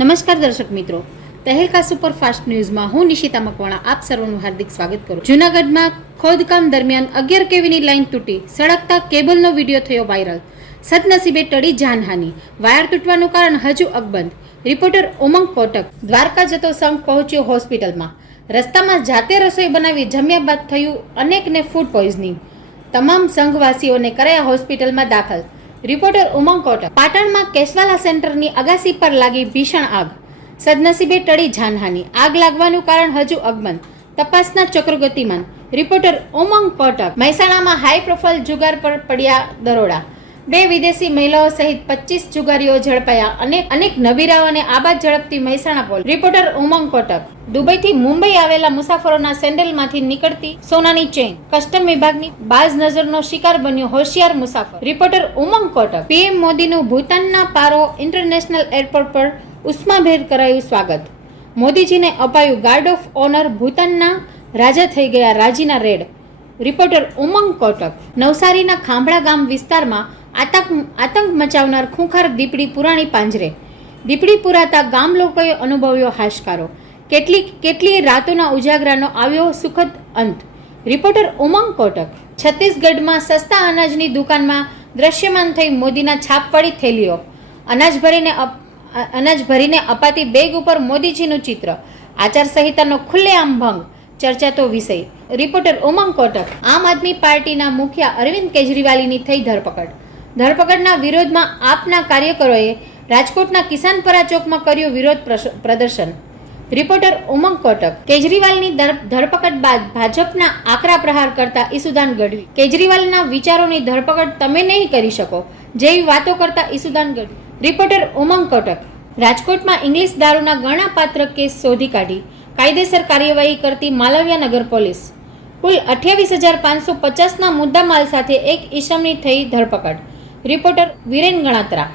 નમસ્કાર દર્શક મિત્રો, તહેલકા સુપરફાસ્ટ ન્યૂઝમાં હું નિશિતા મકવાણા આપ સર્વનું હાર્દિક સ્વાગત કરું. જૂનાગઢમાં ખોદકામ દરમિયાન 11 કેવીની લાઇન તૂટી સળગતા કેબલનો વિડીયો થયો વાયરલ. સદનસીબે ટળી જાનહાની. વાયર તૂટવાનું કારણ હજુ અકબંધ. રિપોર્ટર ઉમંગ કોટક. દ્વારકા જતો સંઘ પહોંચ્યો હોસ્પિટલમાં. રસ્તામાં જાતે રસોઈ બનાવી જમ્યા બાદ થયું અનેકને ફૂડ પોઈઝનિંગ. તમામ સંઘવાસીઓને કરાયા હોસ્પિટલમાં દાખલ. રિપોર્ટર ઉમંગ કોટક. પાટણમાં કેશવાલા સેન્ટરની અગાસી પર લાગી ભીષણ આગ. સદનસીબે ટળી જાનહાની. આગ લાગવાનું કારણ હજુ અકબંધ. તપાસના ચક્રો ગતિમાન. રિપોર્ટર ઉમંગ કોટક. મહેસાણામાં હાઈ પ્રોફાઇલ જુગાર પર પડ્યા દરોડા. 2 વિદેશી મહિલાઓ સહિત 25 જુગારીઓ ઝડપાયા. અનેક નબીરાઓને આબાદ ઝડપતી મહેસાણા પોલીસ. રિપોર્ટર ઉમંગ કોટક. દુબઈથી મુંબઈ આવેલા મુસાફરોના સેન્ડલમાંથી નીકળતી સોનાની ચેઇન. કસ્ટમ વિભાગની બાજ નજરનો શિકાર બન્યો હોશિયાર મુસાફર. રિપોર્ટર ઉમંગ કોટક. પીએમ મોદીનું ભૂતાનના પારો ઇન્ટરનેશનલ એરપોર્ટ પર ઉષ્માભેર કરાયું સ્વાગત. મોદીજીને અપાયું ગાર્ડ ઓફ ઓનર. ભૂતાનના રાજા થઈ ગયા રાજીના રેડ. રિપોર્ટર ઉમંગ કોટક. નવસારીના ખાંભળા ગામ વિસ્તારમાં આતંક મચાવનાર ખૂંખાર દીપડી પુરાણી પાંજરે. દીપડી પુરાતા ગામ લોકોએ અનુભવ્યો હાશકારો. કેટલીય રાતોના ઉજાગરાનો આવ્યો સુખદ અંત. રિપોર્ટર ઉમંગ કોટક. છત્તીસગઢમાં સસ્તા અનાજની દુકાનમાં દ્રશ્યમાન થઈ મોદીના છાપવાળી થેલીઓ. અનાજ ભરીને અપાતી બેગ ઉપર મોદીજીનું ચિત્ર. આચારસંહિતાનો ખુલ્લેઆમ ભંગ ચર્ચાતો વિષય. રિપોર્ટર ઉમંગ કોટક. આમ આદમી પાર્ટીના મુખિયા અરવિંદ કેજરીવાલની થઈ ધરપકડ. ધરપકડના વિરોધમાં આપના કાર્યકરોએ રાજકોટના કિસાનપરા ચોકમાં કર્યું વિરોધ પ્રદર્શન. રિપોર્ટર ઉમંગ કોટક. કેજરીવાલની ધરપકડ બાદ ભાજપના આકરા પ્રહાર કરતા ઈસુદાન ગઢવી. કેજરીવાલના વિચારોની ધરપકડ તમે નહીં કરી શકો જેવી વાતો કરતા ઈસુદાન ગઢવી. રિપોર્ટર ઉમંગ કોટક. રાજકોટમાં ઇંગ્લિશ દારૂના ગણનાપાત્ર કેસ શોધી કાઢી કાયદેસર કાર્યવાહી કરતી માલવીયા નગર પોલીસ. કુલ 28,550ના મુદ્દામાલ સાથે એક ઈસમની થઈ ધરપકડ. રિપોર્ટર વિરેન ગણાત્રા.